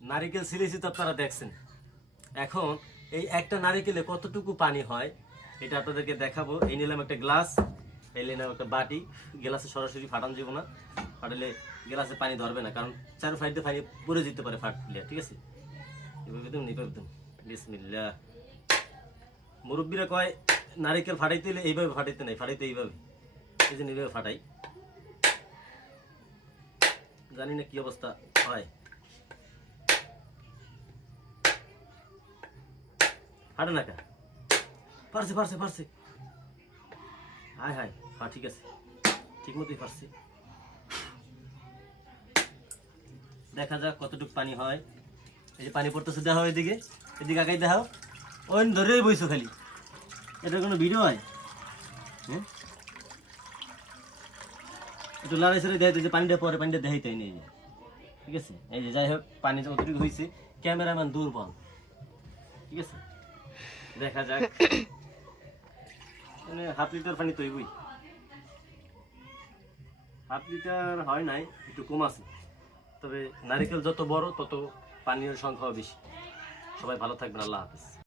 নারিকেল ছিঁড়েছি তো আপনারা দেখছেন। এখন এই একটা নারিকেলে কতটুকু পানি হয় এটা আপনাদেরকে দেখাবো। এই নিলাম একটা গ্লাস, এই নিলাম একটা বাটি। গ্লাসে সরাসরি ফাটান যাব না, ফাটালে গ্লাসে পানি ধরবে না, কারণ চার সাইড দিয়ে পানি পড়ে যেতে পারে ফাটলে। ঠিক আছে, এভাবে দিন এভাবে দিন। বিসমিল্লাহ। মুরব্বীরা কয় নারিকেল ফাটাইতে হলে এইভাবে ফাটাইতে নাই, ফাটাইতে এইভাবে। এই জন্য এইভাবে ফাটাই, জানি না কি অবস্থা হয়। ফাটে না কা? পারছে পারছে পারছে, হায় হায়। হ্যাঁ ঠিক আছে, ঠিক মতোই পারছি। দেখা যাক কতটুকু পানি হয়। এই যে পানি পড়তেছে, দেখাও এদিকে, এদিকে আগাই দেখাও। ওই ধরেই বইছো খালি, এটা কোনো ভিডিও হয়? হ্যাঁ, একটু লড়াই সরে দেখাইতে, যে পানিটা পরে পানিটা দেখাইতে হয় এই যে। ঠিক আছে, এই যে যাই হোক পানি অতিরিক্ত হয়েছে, ক্যামেরাম্যান দুর্বল। ঠিক আছে, দেখা যাক। মানে হাফ লিটার পানি তৈবই, হাফ লিটার হয় নাই, একটু কম আছে। তবে নারিকেল যত বড় তত পানীয় সংখ্যাও বেশি। সবাই ভালো থাকবেন, আল্লাহ হাফেজ।